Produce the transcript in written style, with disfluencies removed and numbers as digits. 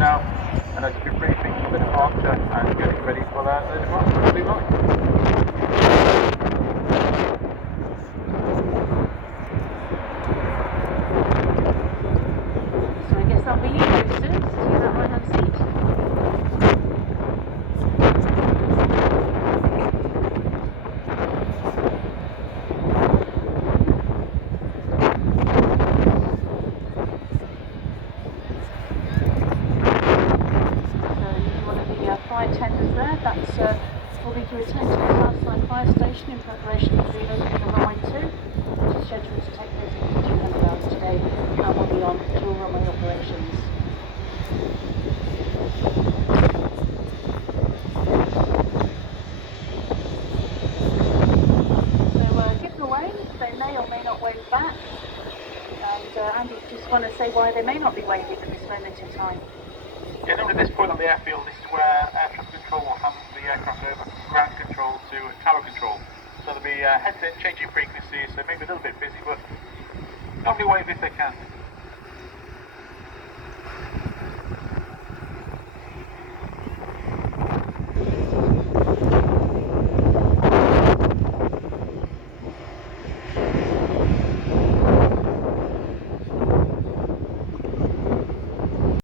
now, and I'll just be briefing for the departure and getting ready for the departure of the line. So I guess that'll be you, Susan, sitting in that right-hand seat. Flight attendants there, that's will be to return to the Southside Fire Station in preparation for reopening of runway 2, which is scheduled to take place in 200 hours today and will be on dual runway operations. So give them a wave, they may or may not wave back, and Andy, just want to say why they may not be waving at this moment in time. Yeah, normally at this point on the airfield, this is where air traffic control will hand the aircraft over from ground control to tower control. So there'll be headset changing frequencies, so maybe a little bit busy, but normally wave if they can.